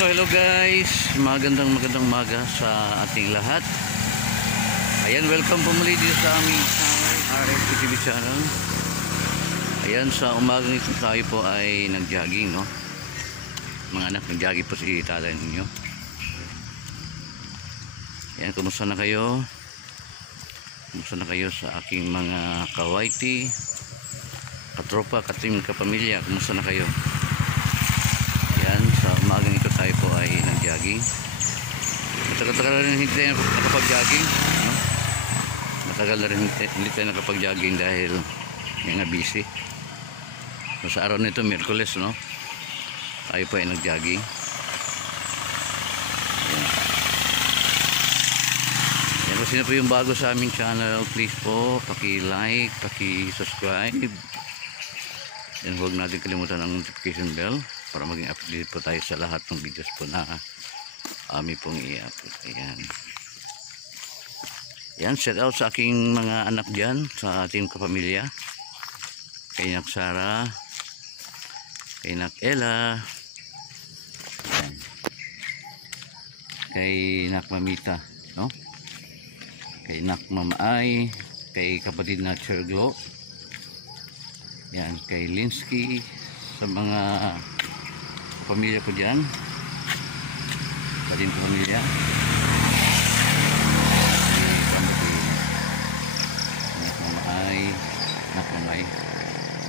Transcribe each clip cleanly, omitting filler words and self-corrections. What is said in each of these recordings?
Hello guys, magandang umaga sa ating lahat. Ayan, welcome po muli dito sa aming RFTV channel. Ayan, sa umagang ito tayo po ay nag-jogging, no? Mga anak, nag-jogging po si tatay ninyo. Ayan, kumusta na kayo? Kumusta na kayo sa aking mga kawaiti, katropa, katim, kapamilya? Kumusta na kayo? Ayan, sa umagang ito tayo po ay nag-jogging. Matagal-tagal na rin hindi tayo nakapag-jogging, no? Matagal na rin hindi tayo nakapag-jogging dahil yung busy. So, sa araw nito, Miyerkules, no? Tayo po ay nag-jogging. Ayan. Ayan, kung sino po yung bago sa aming channel, please po, paki-like, paki-subscribe. And huwag natin kalimutan ang notification bell para maging update po tayo sa lahat ng videos po na amin pong i-upload. Ayan. Ayan, shout out sa aking mga anak dyan, sa ating kapamilya. Kay Nak Sara, kay Nak Ella, ayan, kay Nak Mamita, no? Kay Nak Mamay, kay kapatid na Cherglo, yan, kay Linsky, sa mga pamilya ko dyan, patin pamilya, Nakmamay,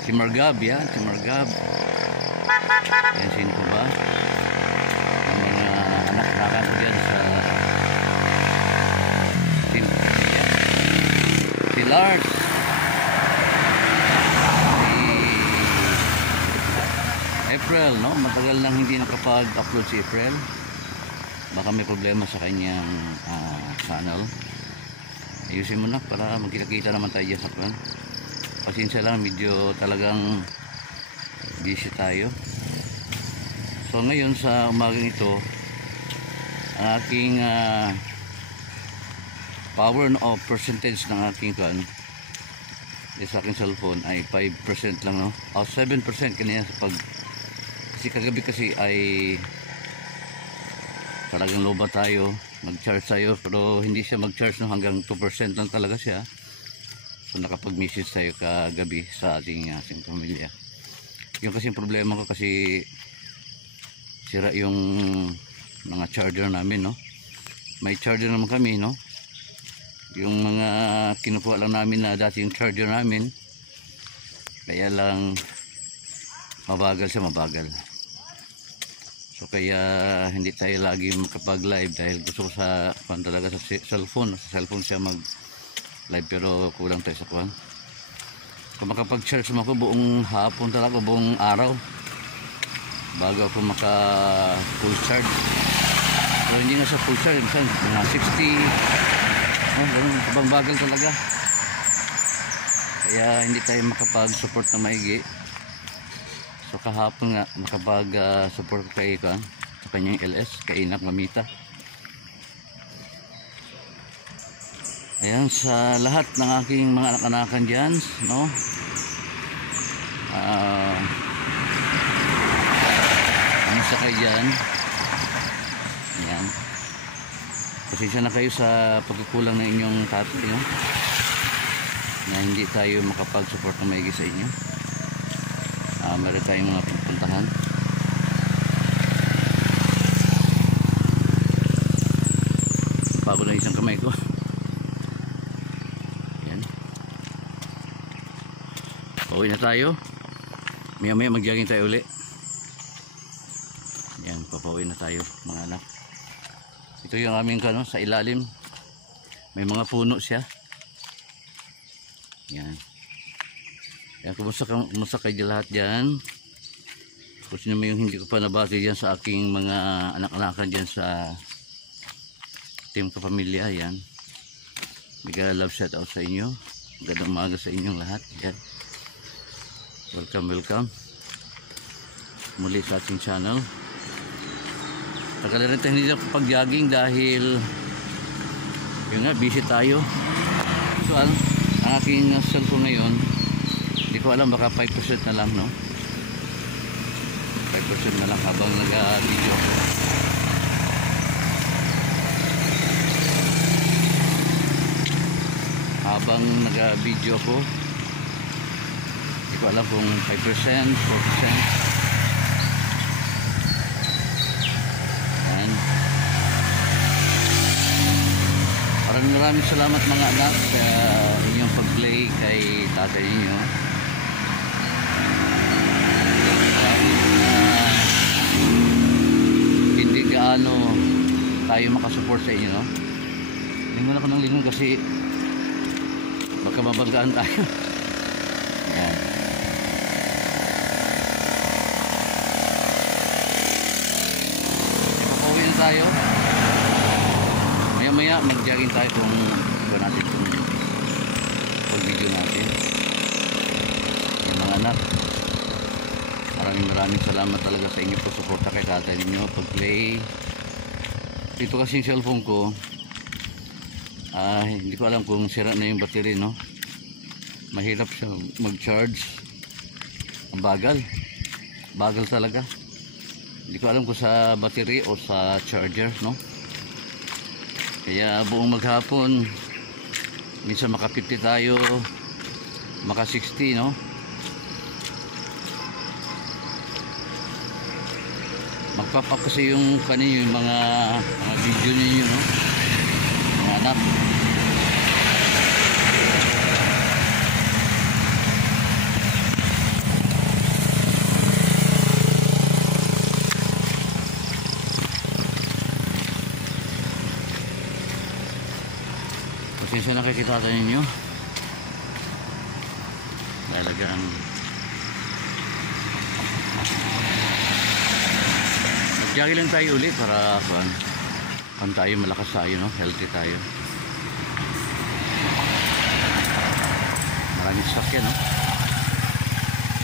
si Margab, yan, si Margab, yan, sino ko ba, ang mga anak-anakan ko dyan sa sino ko pamilya, si Lars, April, no? Matagal nang hindi nakapag-upload si April. Baka may problema sa kanyang channel. Ayusin mo na para magkita-kita naman tayo sa plan. Pasensya lang, medyo talagang busy tayo. So ngayon sa umagang ito, ang aking power of percentage ng aking plan sa aking cellphone ay 5% lang, no? O 7% kanina sa kasi kagabi kasi ay talagang loba tayo, mag-charge tayo, pero hindi siya mag-charge, no? Hanggang 2% lang talaga siya. So nakapag-message tayo kagabi sa ating pamilya. Yung kasi problema ko kasi sira yung mga charger namin, no? May charger naman kami, no? Yung mga kinukuha lang namin na dating charger namin, kaya lang mabagal siya, mabagal. So kaya hindi tayo lagi makapag-live dahil gusto ko sa talaga sa cellphone siya mag-live, pero kulang tayo sa kuwan. Kung makapag-charge mo ako buong hapon talaga, buong araw bago ako maka-full charge. So hindi nga sa full charge, minsan mga 60, ganun, bagal talaga. Kaya hindi tayo makapag-support na maigi. So kahapon nga nakapag-support ko kay sa kanyang LS, kay Nak Mamita. Ayan, sa lahat ng aking mga anak-anakan dyan, no? Kamusta kayo dyan? Ayan. Pasensya na kayo sa pagkukulang ng inyong tatay, no? Na hindi tayo makapag-support na maigi sa inyo. Meron tayong mga pupuntahan. Bago lang isang kamay ko. Yan. Pauwi na tayo. Maya mag-jogging tayo uli. Yan, papauwi na tayo mga anak. Ito yung aming sa ilalim. May mga puno siya. Yan. Yan, kumusta kayo lahat dyan? Kung sino may yung hindi ko pa nabati dyan sa aking mga anak-anakan dyan sa team kapamilya, yan. Mega love shout out sa inyo. Magandang umaga sa inyong lahat. Yan. Welcome muli sa ating channel. Tagal rin tayo hindi nakapag-jogging dahil yun nga, busy tayo. So ang aking cellphone ngayon, hindi ko alam, baka 5% na lang, no? 5% na lang habang nag-video ako. habang nag-video ako. Hindi ko alam kung 5%, 4%. Yan. Maraming salamat mga anak sa inyong pag-play kay tatay ninyo. Hindi gaano tayo makasupport sa inyo, no? Lingon ako ng lingon kasi baka mabanggaan tayo. Yan. Ipapauwi na tayo. Maya maya mag-jogging tayo kung iba natin kung pag-video natin. Yan mga anak, maraming salamat talaga sa inyo po suporta kay tatay ninyo pag-play. Dito kasi yung cellphone ko, hindi ko alam kung sira na yung battery, no? Mahirap siya mag-charge. Ang bagal talaga. Hindi ko alam kung sa battery o sa charger, no? Kaya buong maghapon minsan maka 50 tayo, maka 60, no? Magpop up kasi yung kanino yung mga video ninyo, no? Mga anak. Pasensya na kayo kitata ninyo. Talagang mag-jogging lang tayo ulit para kan tayo malakas tayo, no? Healthy tayo. Maraming sakyan, no?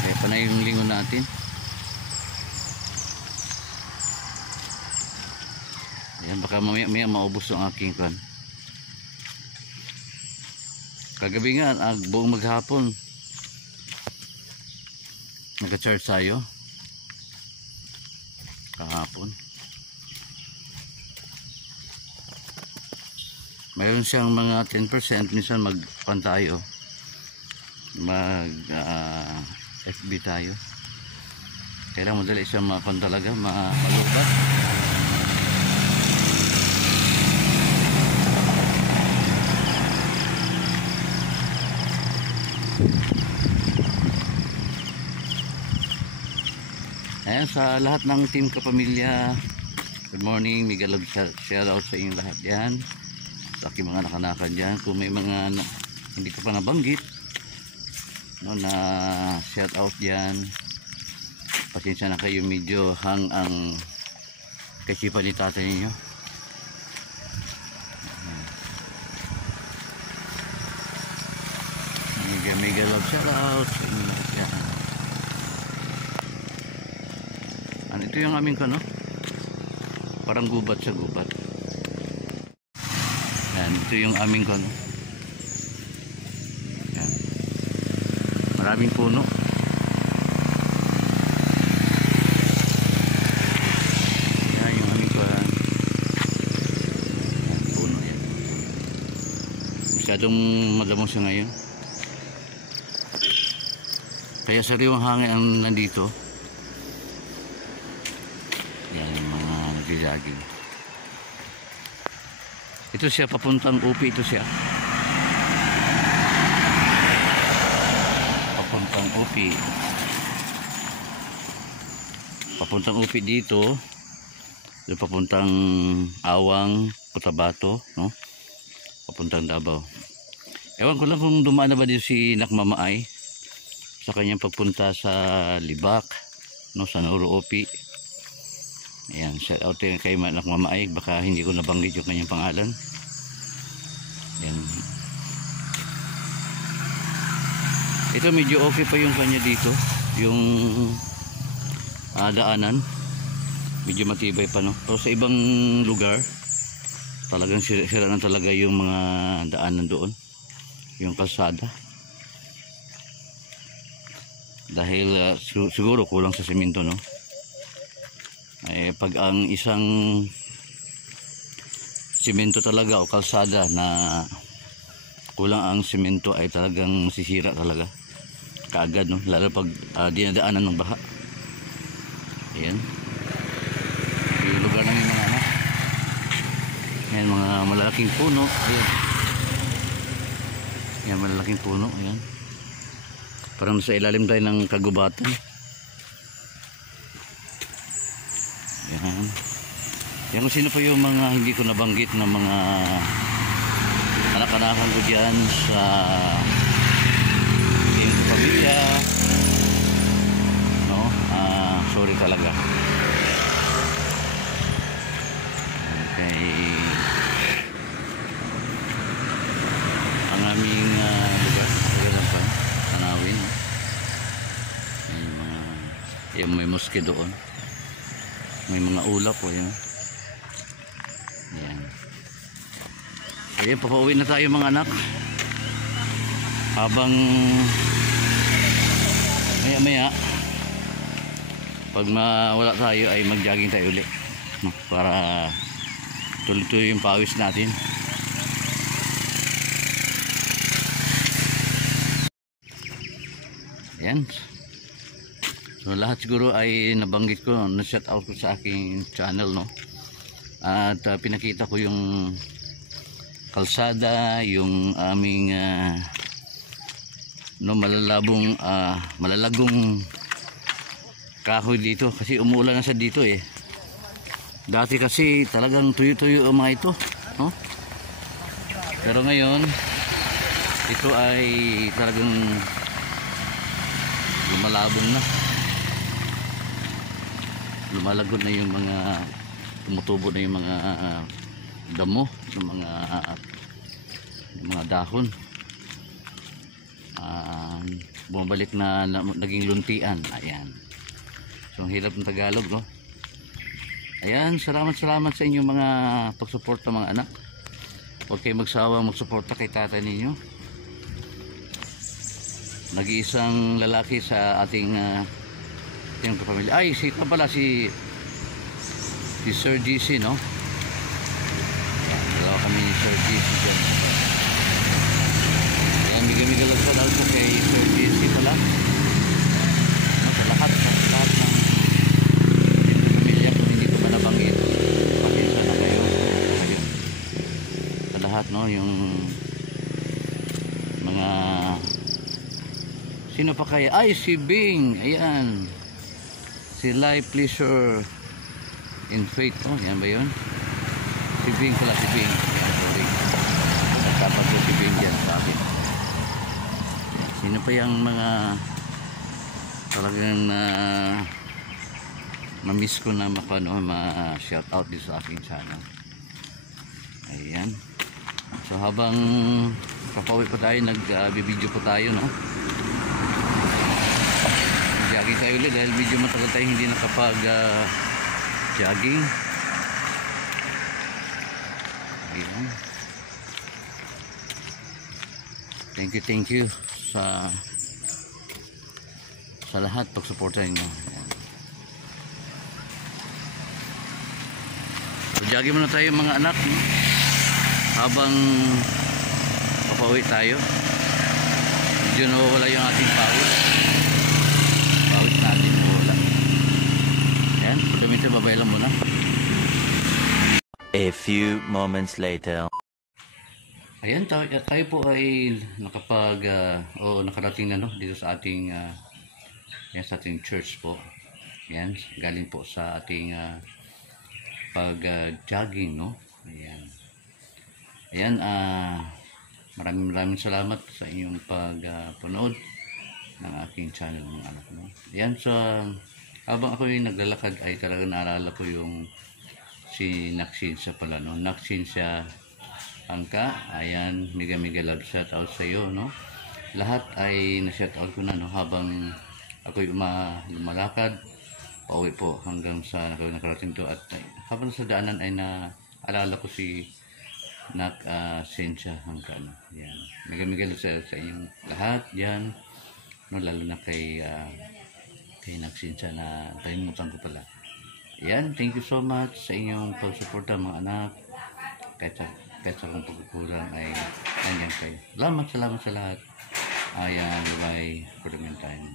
Kaya pa na yung lingon natin. Ayan, baka mamaya maubos ang aking kan. Kagabi nga, buong maghapon nag-charge tayo kahapon. Mayroon siyang mga 10%, minsan mag-pan tayo, FB tayo. Kailangan madali siya ma-pan talaga, malubat. Ayan, sa lahat ng team Kapamilya, good morning, mega love shout out sa inyong lahat yan, sa aking mga nakanakan dyan. Kung may mga hindi ko pa nabanggit, no, na shout out dyan, pasensya na kayo, medyo hang ang kasipan ni tatay ninyo. Mega love shout out sa inyong lahat yan. Ito yung aming kano, parang gubat sa gubat. Yan, ito yung aming kano. Yan, maraming puno. Yan yung aming kano. Puno yan. Masyadong madamo siya ngayon. Kaya sariwang hangin ang nandito. Yan yung mga nag-jogging. Ito siya papuntang UP, ito siya. Papuntang UP. Papuntang UP dito. Papuntang Awang, Cotabato, no? Papuntang Davao. Ewan ko lang kung dumaan na ba dito si Nakmamaay sa kanyang pagpunta sa Libak, no, sa Nauru UP. Ayan, shout out kay Nakmamaay, baka hindi ko nabanggit yung kanyang pangalan. Ayan. Ito medyo okay pa yung kanya dito, yung daanan medyo matibay pa, no? Pero sa ibang lugar talagang sira na talaga yung mga daanan doon, yung kalsada, dahil siguro kulang sa semento, no? Pag ang isang semento talaga o kalsada na kulang ang simento ay talagang masisira talaga kaagad, no? Lalo pag dinadaanan ng baha. Ayan yung lugar namin mga anak. Ayan mga malalaking puno. Ayan, ayan malalaking puno. Ayan, parang sa ilalim tayo ng kagubatan. Ayan, yan kung sino pa yung mga hindi ko nabanggit na mga anak-anakan ko dyan sa yung pamilya, no? Sorry talaga. Okay, ang aming lugar lang pa tanawin, no? Yung may moske doon, may mga ulap po yan. Ayan. Ayan, papauwi na tayo mga anak. Habang maya maya pag mawala tayo ay mag-jogging tayo ulit, no? Para tuloy-tuloy yung pawis natin. Ayan. So lahat siguro ay nabanggit ko, na-shout out ko sa aking channel, no? At pinakita ko yung kalsada, yung aming no, malalagong kahoy dito kasi umuulan na sa dito eh. Dati kasi talagang tuyo-tuyo ang mga ito, no? Pero ngayon ito ay talagang lumalabong na, lumalagod na yung mga, tumutubo na yung mga damo, yung mga dahon, bumabalik na, naging luntian. Ayan, so ang hirap ng Tagalog, no? Ayan, salamat sa inyong mga pagsuporta mga anak. Huwag kayo magsawa magsuporta kay tatay ninyo. Nag-iisang lalaki sa ating kapamilya. Ay, si pala si Sir GC, no? Dalawa kami ni Sir GC dyan. Ayan, bigay-bigay lang sa daw ko kay Sir GC pala. Sa lahat ng pamilya, kung hindi ko pa nabanggit, pasensya na kayo. Sa lahat, no? Yung mga sino pa kaya? Ay, si Bing. Ayan, si Life Pleasure in Faith, oh, yan ba yun? Si Bing pala, si Bing. Yan, sorry, nagkapat ko si Bing dyan sa akin. Yan. Sino pa yung mga talagang ma-miss ko na ma-shout out din sa aking channel. Ayan, so habang papawid po tayo, nag-video po tayo, no? Jogging tayo ulit dahil medyo matagal tayo hindi nakapag jogging. Ayan. Thank you sa lahat pagsuporta niyo. Ayan. So jogging muna tayo mga anak, no? Habang papauwi tayo, medyo nawawala yung ating pawis natin, nawawala. Ayan, pagdaminsan babay lang muna. A few moments later. Ayan, tayo po ay nakarating na, no, dito sa ating sa ating church po. Ayan, galing po sa ating pag-jogging, no? Ayan, maraming salamat sa inyong pagpanood ng aking channel mga anak, no? Ayan, so habang ako yung naglalakad ay talaga naalala ko yung si Naksinsa pala, no? Naksinsa Angka. Ayan, mega love shout out sa iyo, no? Lahat ay na-shout out ko na, no? Habang ako'y lumalakad pauwi po hanggang sa nakarating to, at habang sa daanan ay naalala ko si Naksinsa Angka, no? Ayan, mega love sa inyong lahat yan, no? Lalo na kay Naksinsa na talimutan ko pala. Ayan, thank you so much sa inyong pagsuporta mga anak. Kahit kahit sa kung pagkukulang ay nandiyan kayo. Salamat sa lahat. Ayan, bye for the meantime.